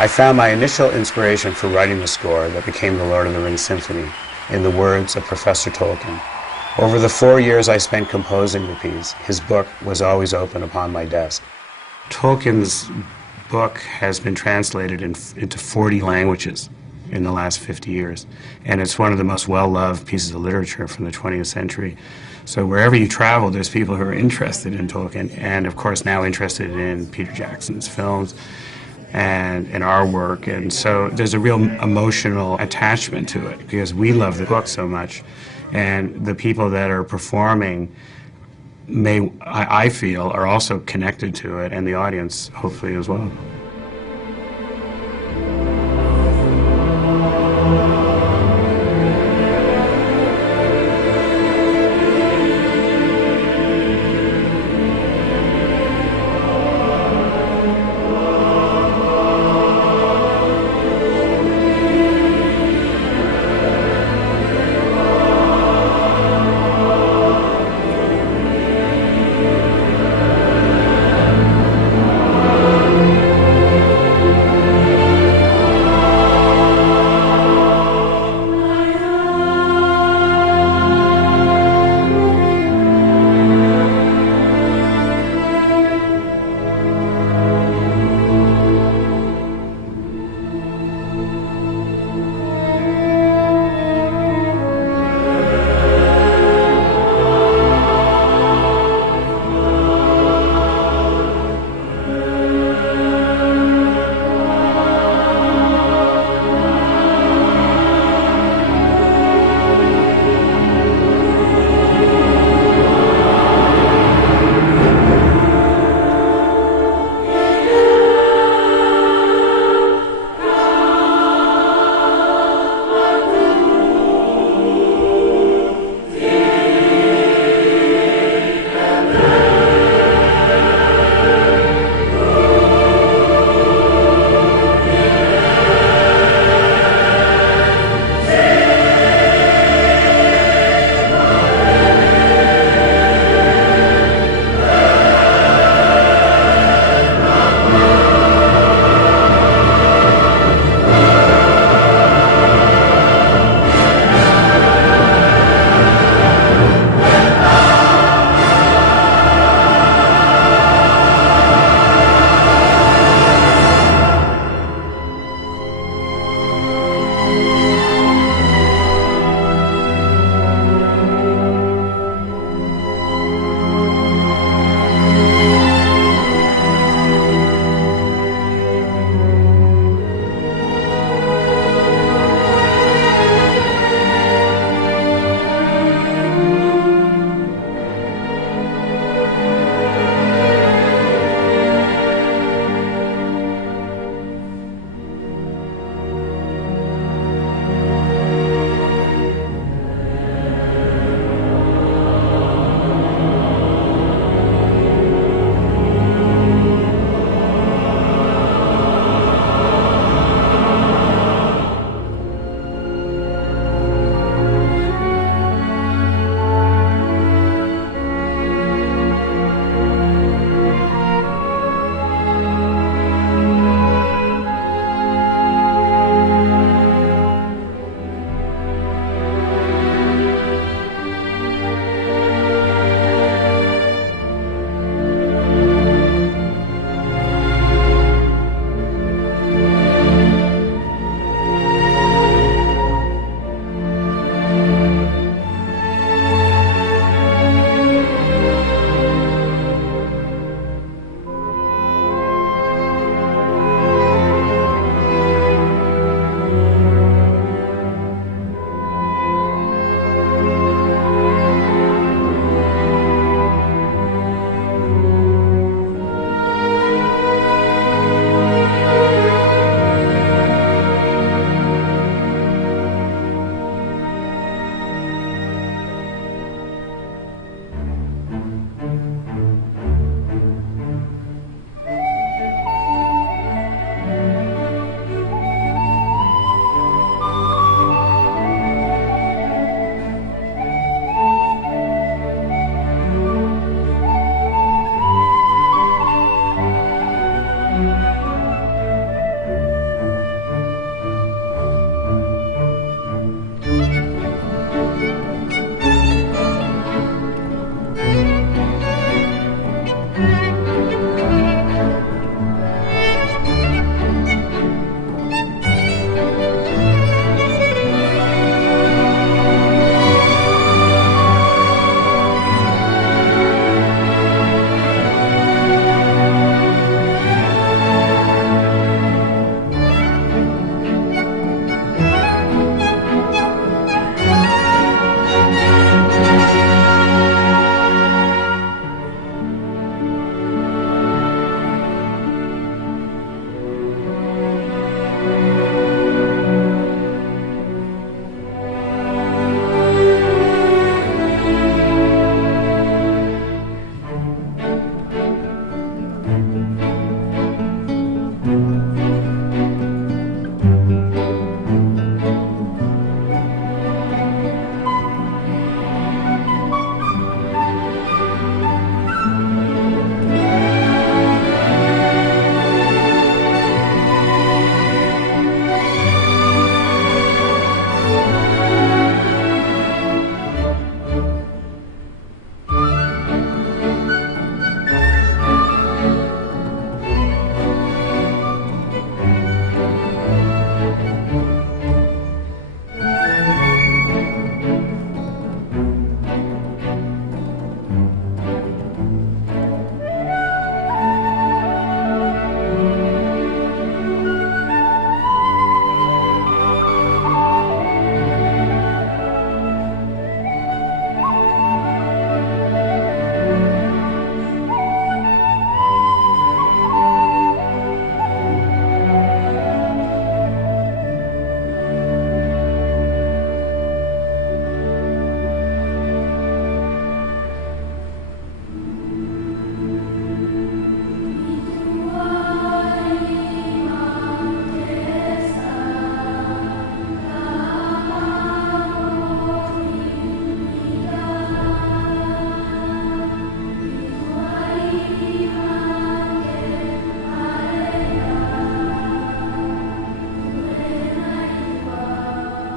I found my initial inspiration for writing the score that became the Lord of the Rings Symphony in the words of Professor Tolkien. Over the 4 years I spent composing the piece, his book was always open upon my desk. Tolkien's book has been translated into 40 languages in the last 50 years, and it's one of the most well-loved pieces of literature from the 20th century. So wherever you travel, there's people who are interested in Tolkien, and of course now interested in Peter Jackson's films and in our work, and so there's a real emotional attachment to it because we love the book so much, and the people that are performing I feel, are also connected to it, and the audience hopefully as well.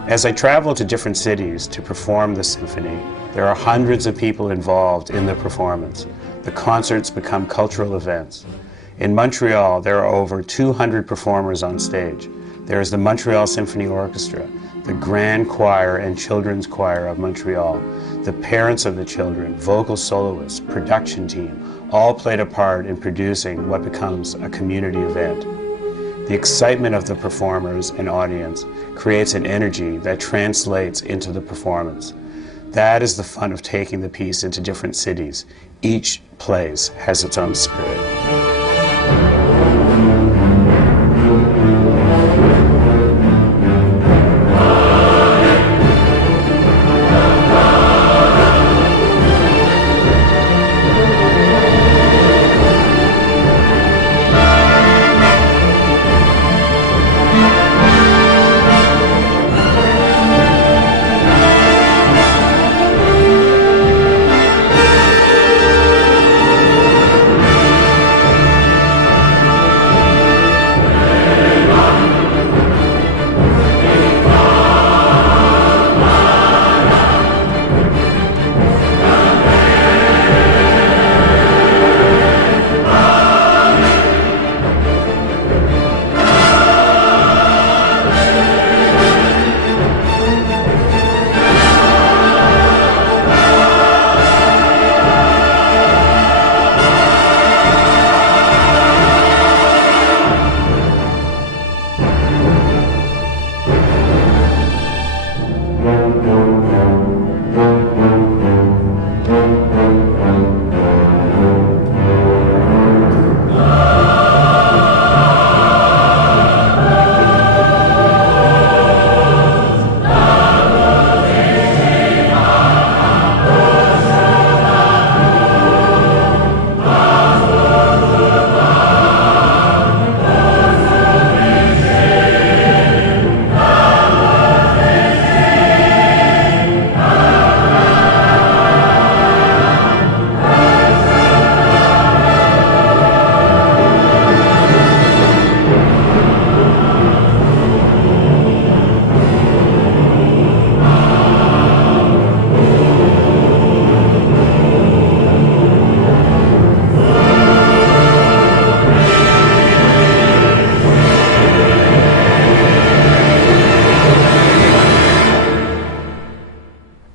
As I travel to different cities to perform the symphony, there are hundreds of people involved in the performance. The concerts become cultural events. In Montreal, there are over 200 performers on stage. There is the Montreal Symphony Orchestra, the Grand Choir and Children's Choir of Montreal, the parents of the children, vocal soloists, production team, all played a part in producing what becomes a community event. The excitement of the performers and audience creates an energy that translates into the performance. That is the fun of taking the piece into different cities. Each place has its own spirit.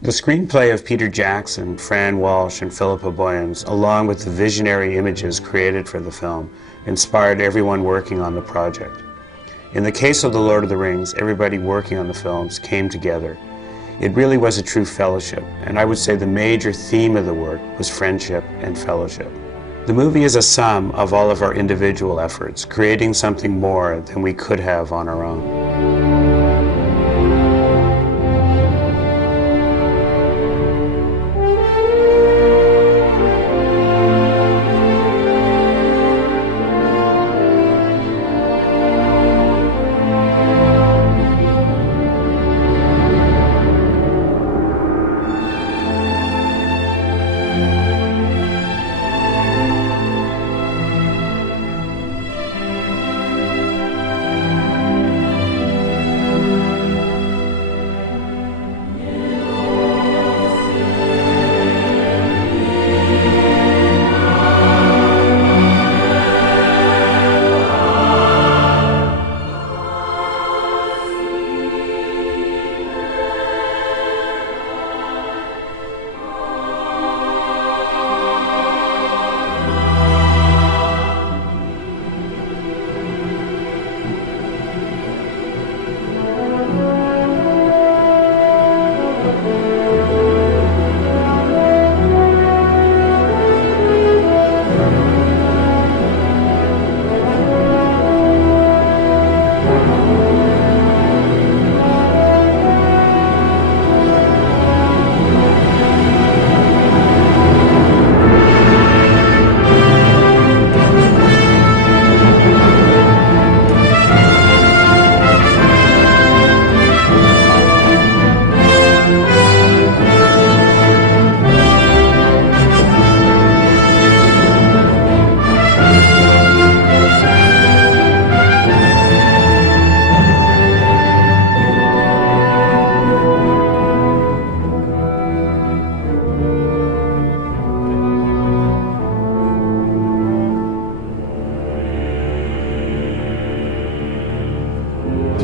The screenplay of Peter Jackson, Fran Walsh, and Philippa Boyens, along with the visionary images created for the film, inspired everyone working on the project. In the case of The Lord of the Rings, everybody working on the films came together. It really was a true fellowship, and I would say the major theme of the work was friendship and fellowship. The movie is a sum of all of our individual efforts, creating something more than we could have on our own.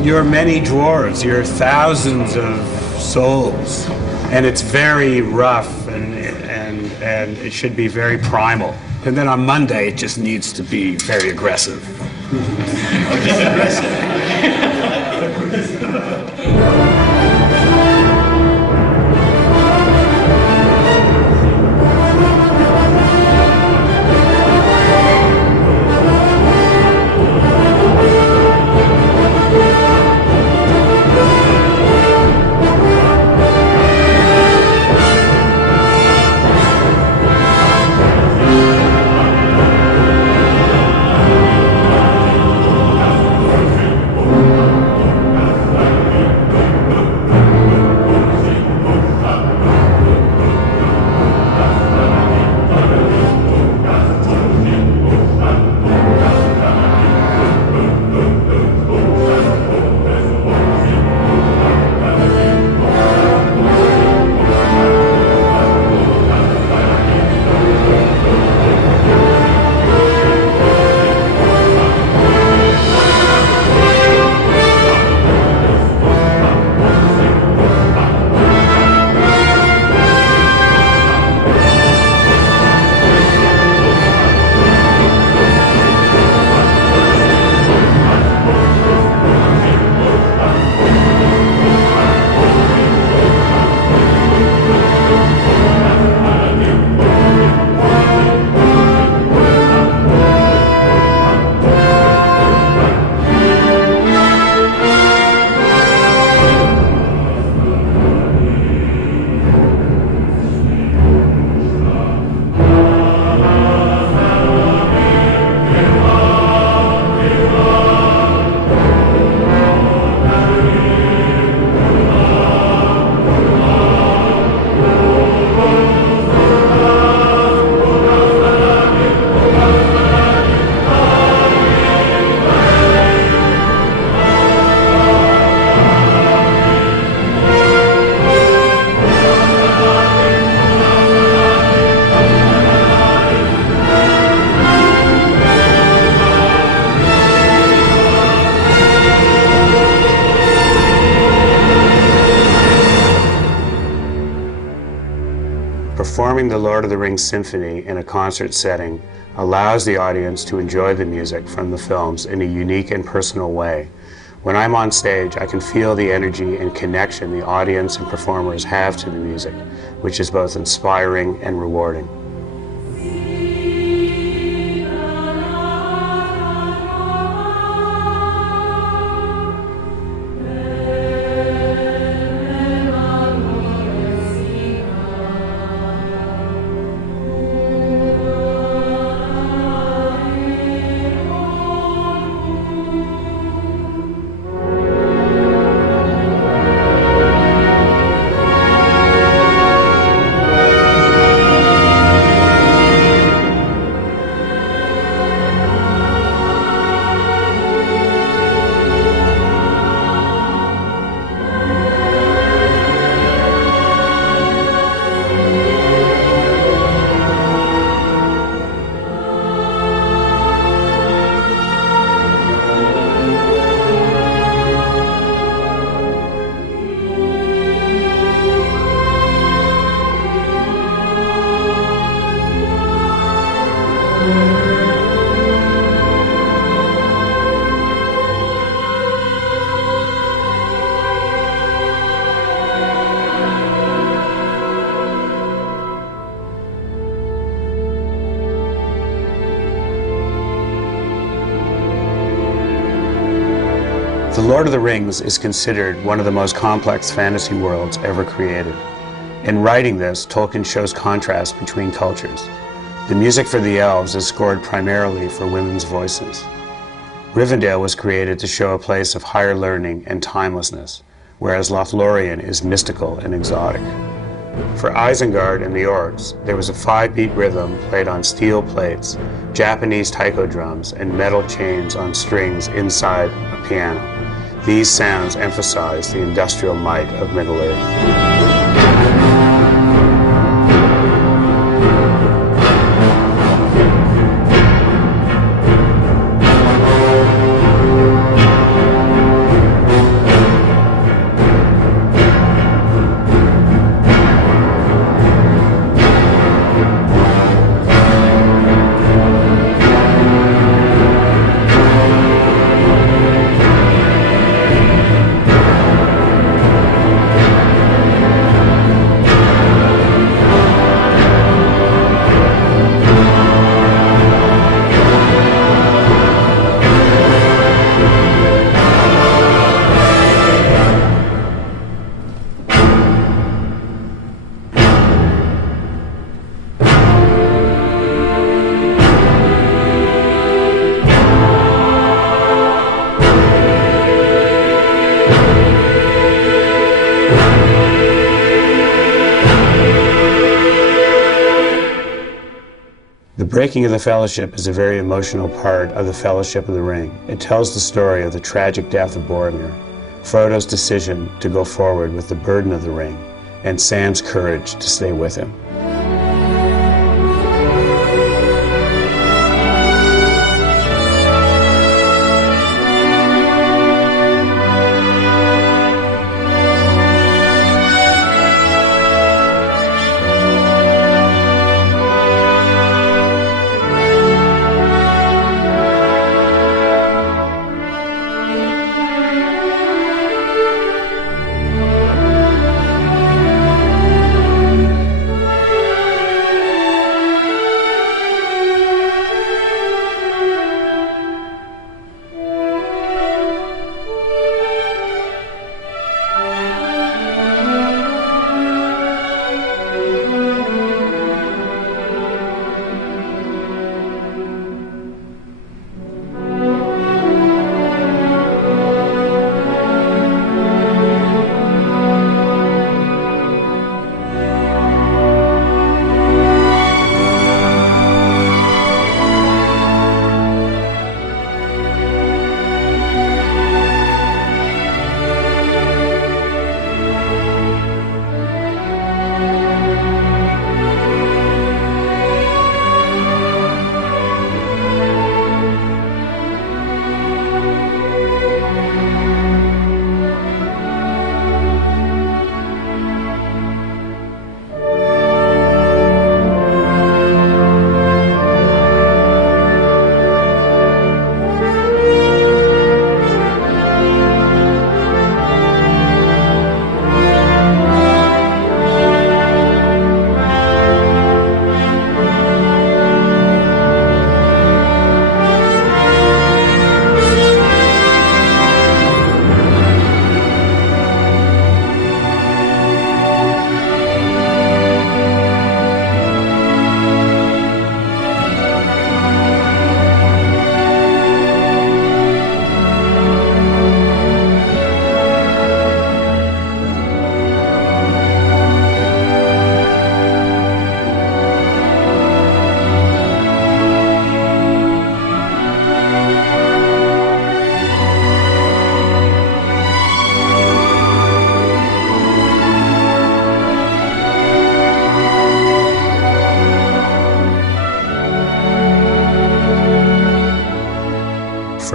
your many dwarves, your thousands of souls, and it's very rough and it should be very primal. And then on Monday, it just needs to be very aggressive. Performing the Lord of the Rings Symphony in a concert setting allows the audience to enjoy the music from the films in a unique and personal way. When I'm on stage, I can feel the energy and connection the audience and performers have to the music, which is both inspiring and rewarding. The Lord of the Rings is considered one of the most complex fantasy worlds ever created. In writing this, Tolkien shows contrast between cultures. The music for the elves is scored primarily for women's voices. Rivendell was created to show a place of higher learning and timelessness, whereas Lothlorien is mystical and exotic. For Isengard and the orcs, there was a 5-beat rhythm played on steel plates, Japanese taiko drums, and metal chains on strings inside a piano. These sounds emphasize the industrial might of Middle-earth. breaking of the fellowship is a very emotional part of the Fellowship of the Ring. It tells the story of the tragic death of Boromir, Frodo's decision to go forward with the burden of the ring, and Sam's courage to stay with him.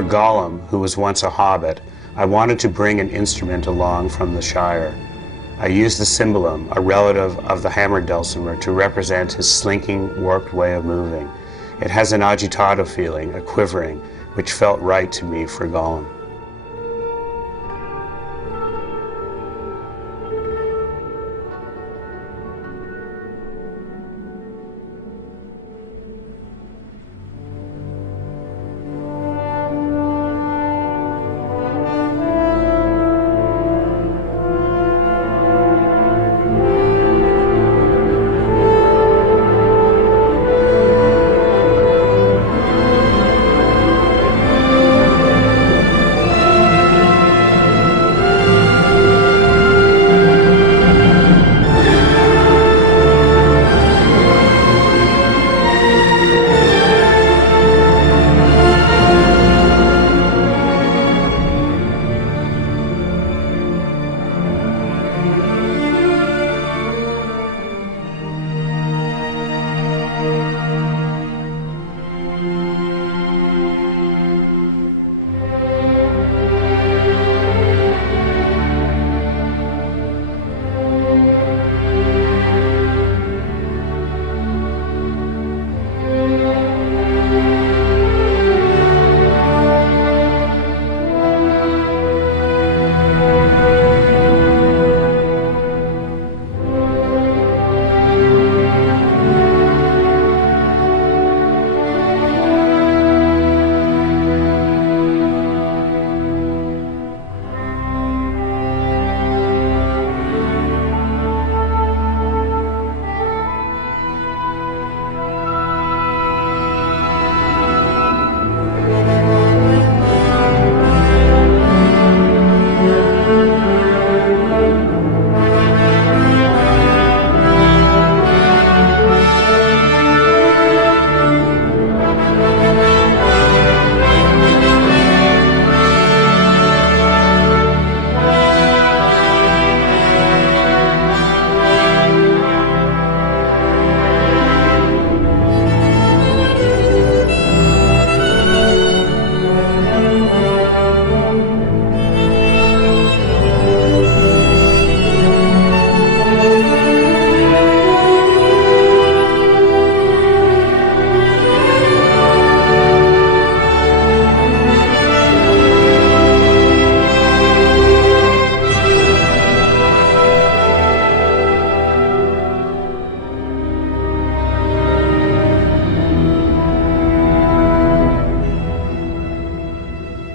For Gollum, who was once a hobbit, I wanted to bring an instrument along from the Shire. I used the cymbalum, a relative of the hammered dulcimer, to represent his slinking, warped way of moving. It has an agitato feeling, a quivering, which felt right to me for Gollum.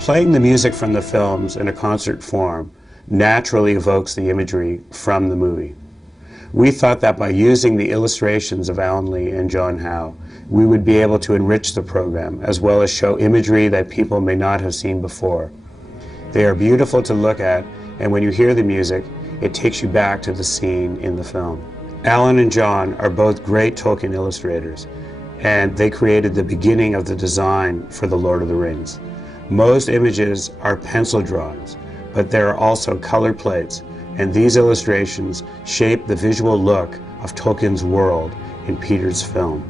Playing the music from the films in a concert form naturally evokes the imagery from the movie. We thought that by using the illustrations of Alan Lee and John Howe, we would be able to enrich the program as well as show imagery that people may not have seen before. They are beautiful to look at, and when you hear the music, it takes you back to the scene in the film. Alan and John are both great Tolkien illustrators, and they created the beginning of the design for The Lord of the Rings. Most images are pencil drawings, but there are also color plates, and these illustrations shape the visual look of Tolkien's world in Peter's film.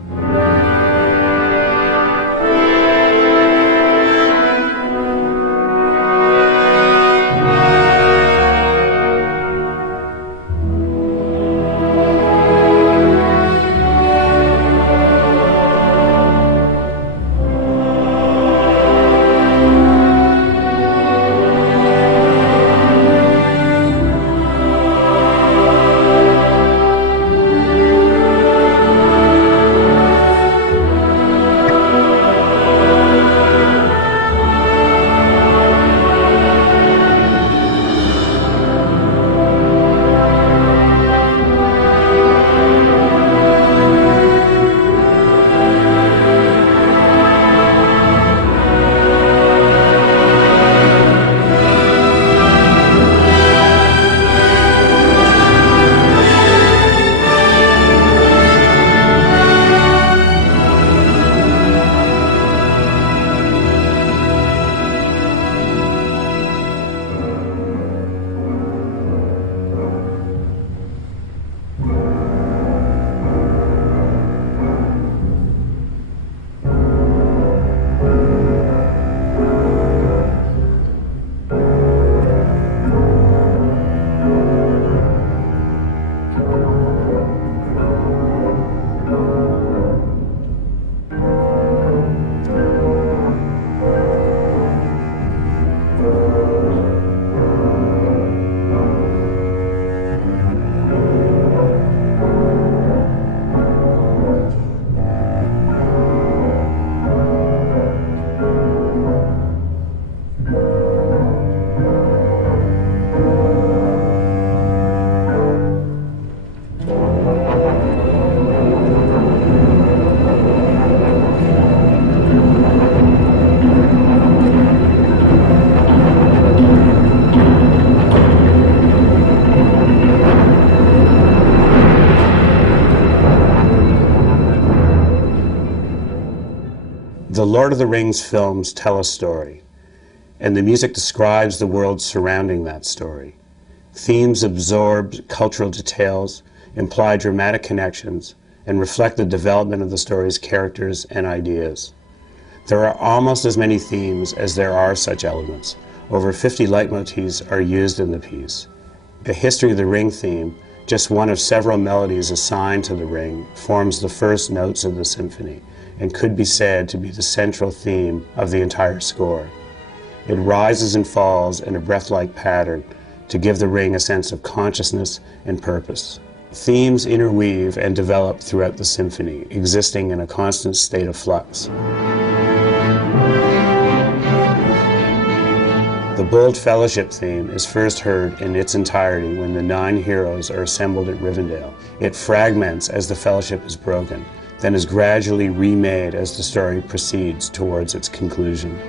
The Lord of the Rings films tell a story, and the music describes the world surrounding that story. Themes absorb cultural details, imply dramatic connections, and reflect the development of the story's characters and ideas. There are almost as many themes as there are such elements. Over 50 leitmotifs are used in the piece. The History of the Ring theme, just one of several melodies assigned to the ring, forms the first notes of the symphony, and could be said to be the central theme of the entire score. It rises and falls in a breath-like pattern to give the ring a sense of consciousness and purpose. Themes interweave and develop throughout the symphony, existing in a constant state of flux. The Bold Fellowship theme is first heard in its entirety when the 9 heroes are assembled at Rivendell. It fragments as the Fellowship is broken, then is gradually remade as the story proceeds towards its conclusion.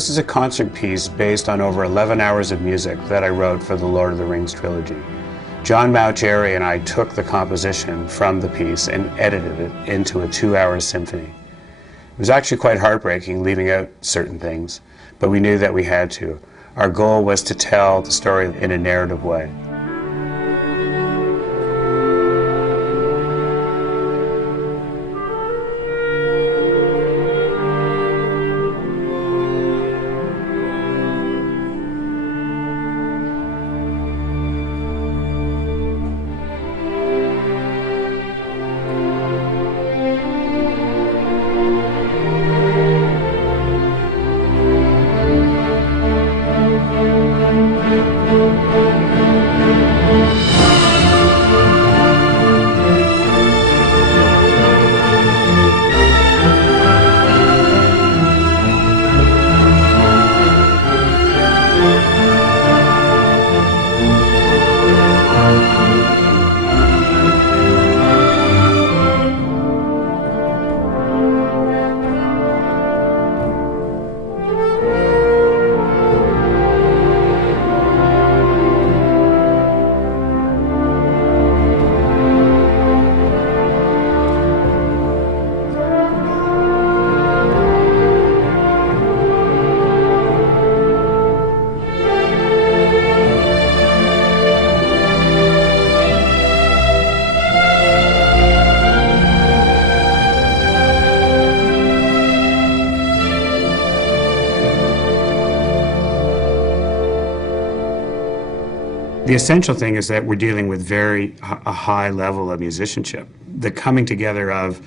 This is a concert piece based on over 11 hours of music that I wrote for the Lord of the Rings trilogy. John Maucheri and I took the composition from the piece and edited it into a 2-hour symphony. It was actually quite heartbreaking leaving out certain things, but we knew that we had to. Our goal was to tell the story in a narrative way. The essential thing is that we're dealing with a high level of musicianship. The coming together of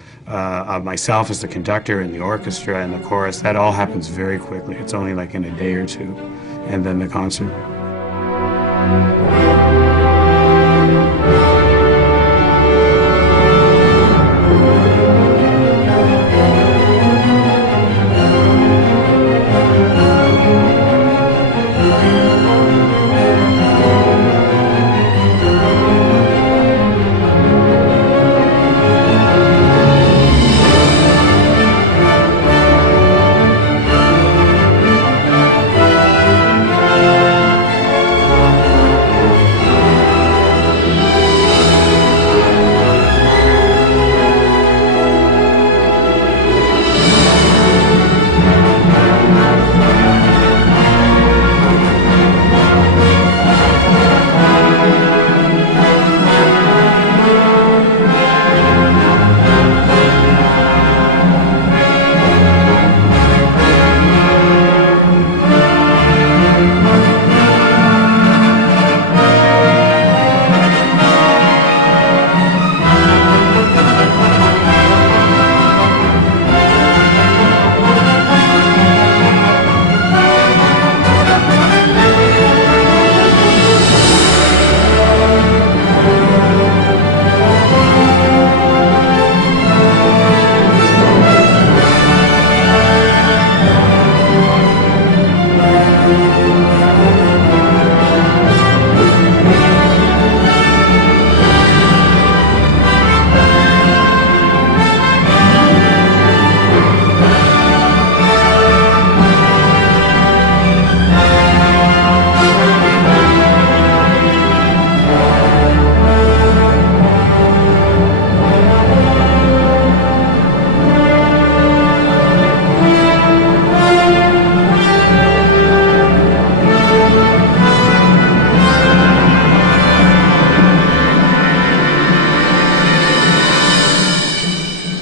myself as the conductor and the orchestra and the chorus, that all happens very quickly. It's only like in a day or two, and then the concert.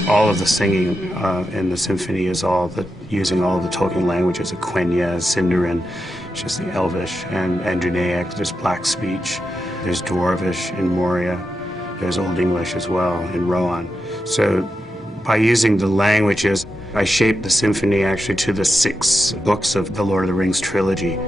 All of the singing in the symphony is using all the Tolkien languages, Quenya, Sindarin, which is the Elvish, and Andronaic. There's Black speech, there's Dwarvish in Moria, there's Old English as well in Rohan. So by using the languages, I shaped the symphony actually to the 6 books of the Lord of the Rings trilogy.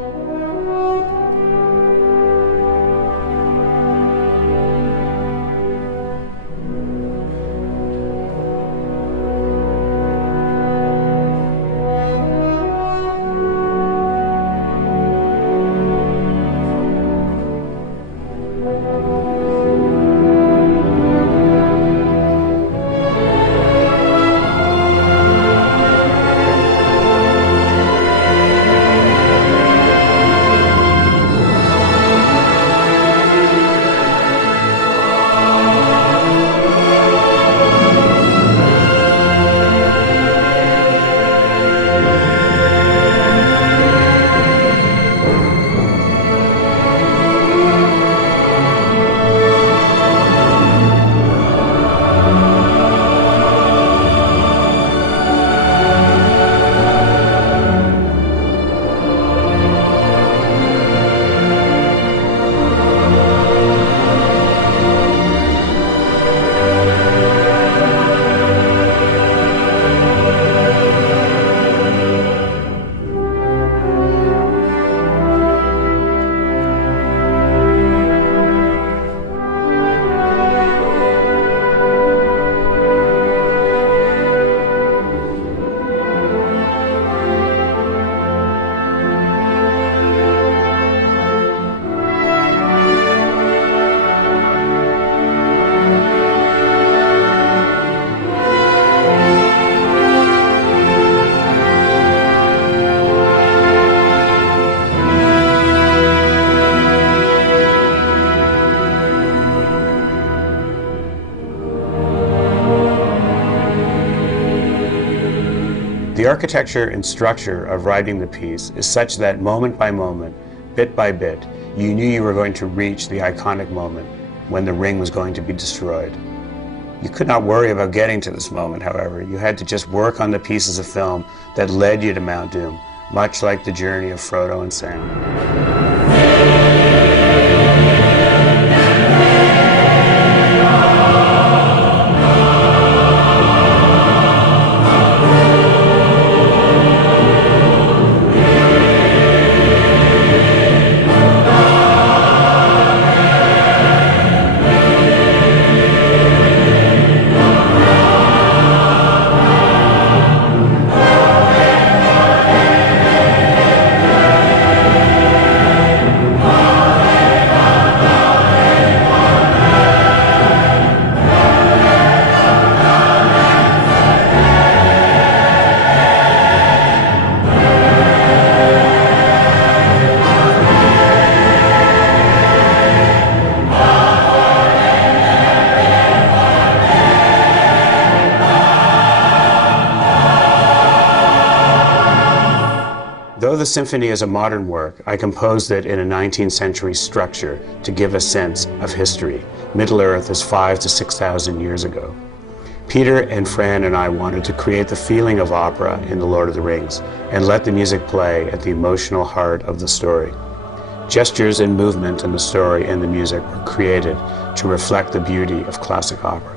The architecture and structure of writing the piece is such that moment by moment, bit by bit, you knew you were going to reach the iconic moment when the ring was going to be destroyed. You could not worry about getting to this moment, however. You had to just work on the pieces of film that led you to Mount Doom, much like the journey of Frodo and Sam. Though the symphony is a modern work, I composed it in a 19th century structure to give a sense of history. Middle-earth is 5,000 to 6,000 years ago. Peter and Fran and I wanted to create the feeling of opera in The Lord of the Rings and let the music play at the emotional heart of the story. Gestures and movement in the story and the music were created to reflect the beauty of classic opera.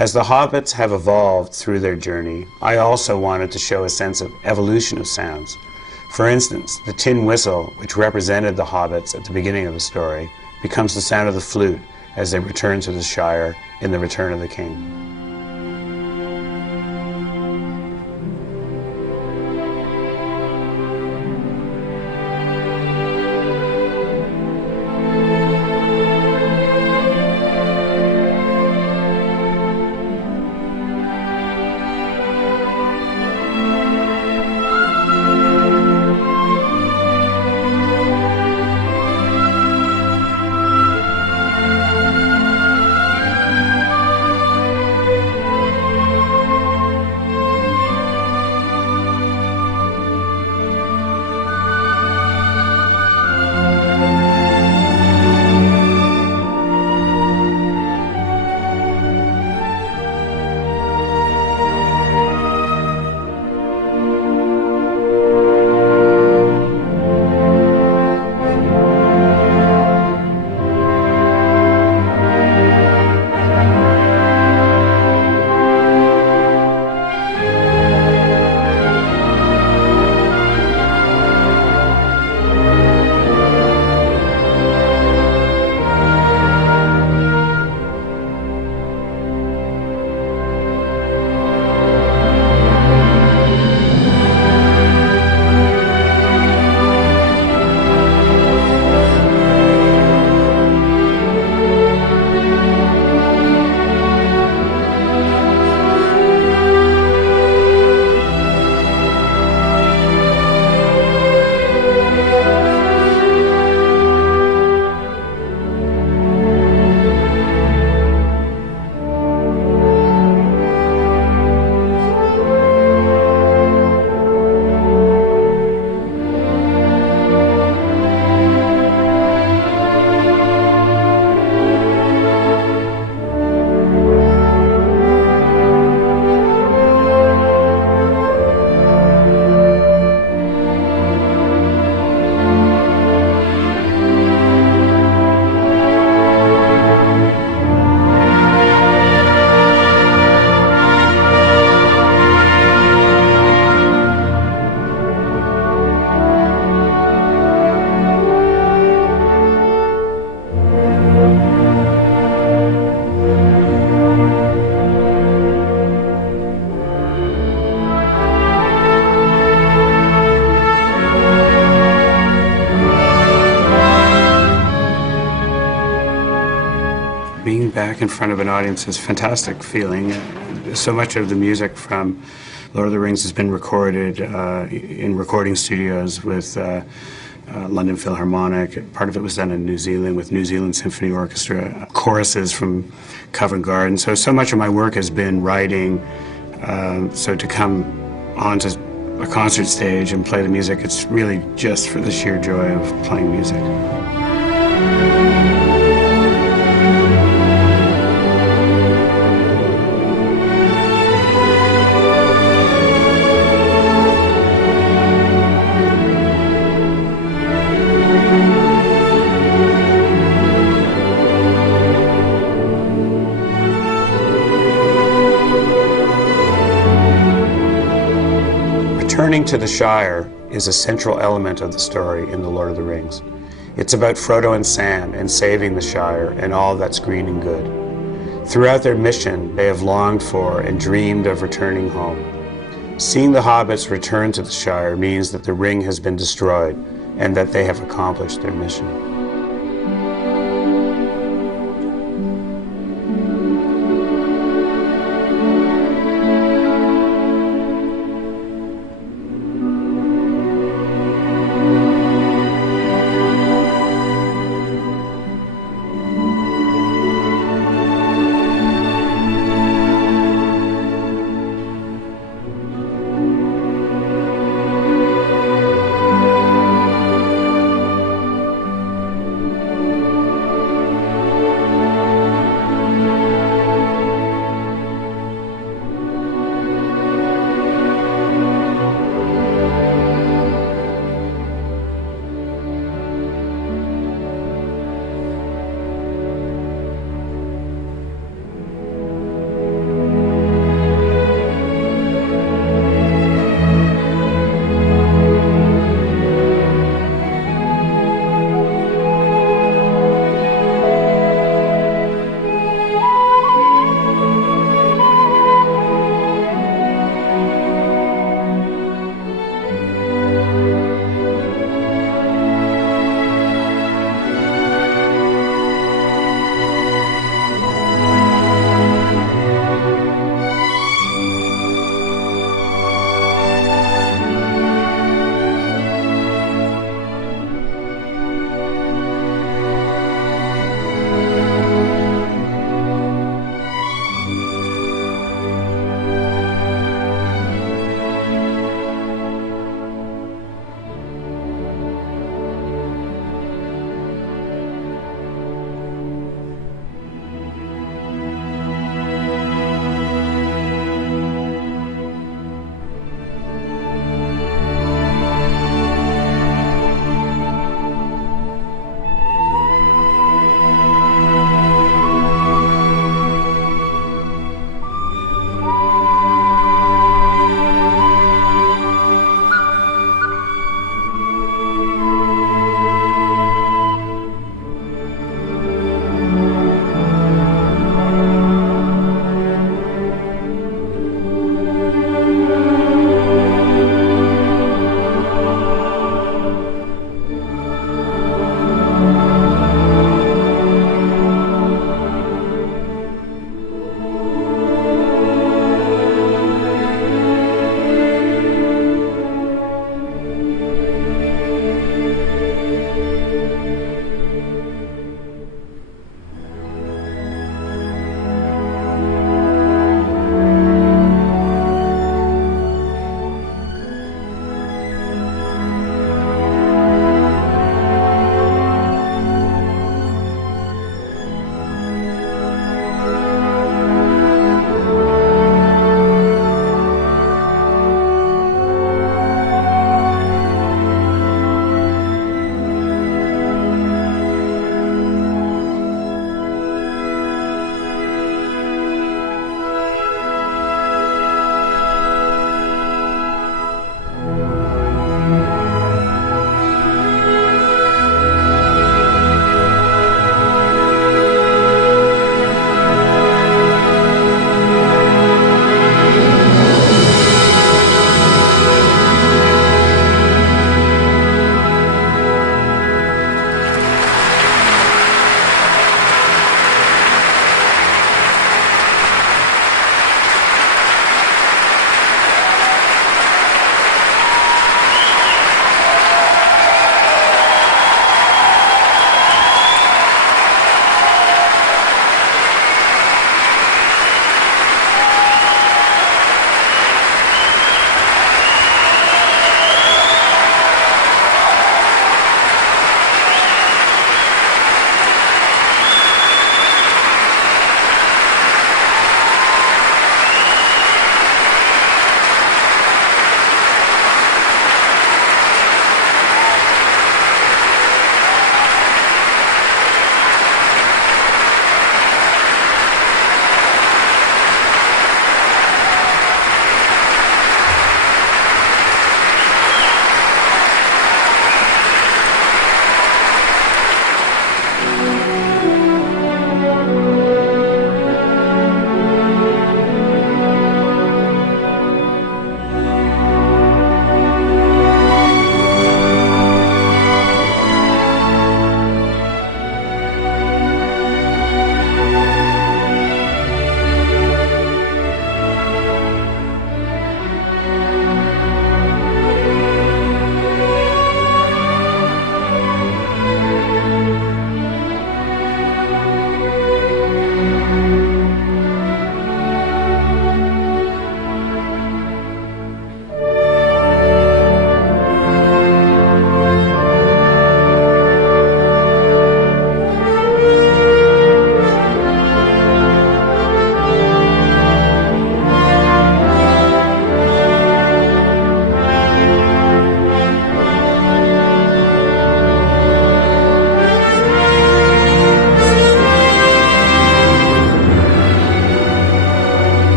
As the hobbits have evolved through their journey, I also wanted to show a sense of evolution of sounds. For instance, the tin whistle, which represented the hobbits at the beginning of the story, becomes the sound of the flute as they return to the Shire in The Return of the King. Being back in front of an audience is a fantastic feeling. So much of the music from Lord of the Rings has been recorded in recording studios with London Philharmonic. Part of it was done in New Zealand with New Zealand Symphony Orchestra. Choruses from Covent Garden. So much of my work has been writing. So to come onto a concert stage and play the music, it's really just for the sheer joy of playing music. Returning to the Shire is a central element of the story in The Lord of the Rings. It's about Frodo and Sam and saving the Shire and all that's green and good. Throughout their mission, they have longed for and dreamed of returning home. Seeing the hobbits return to the Shire means that the ring has been destroyed and that they have accomplished their mission.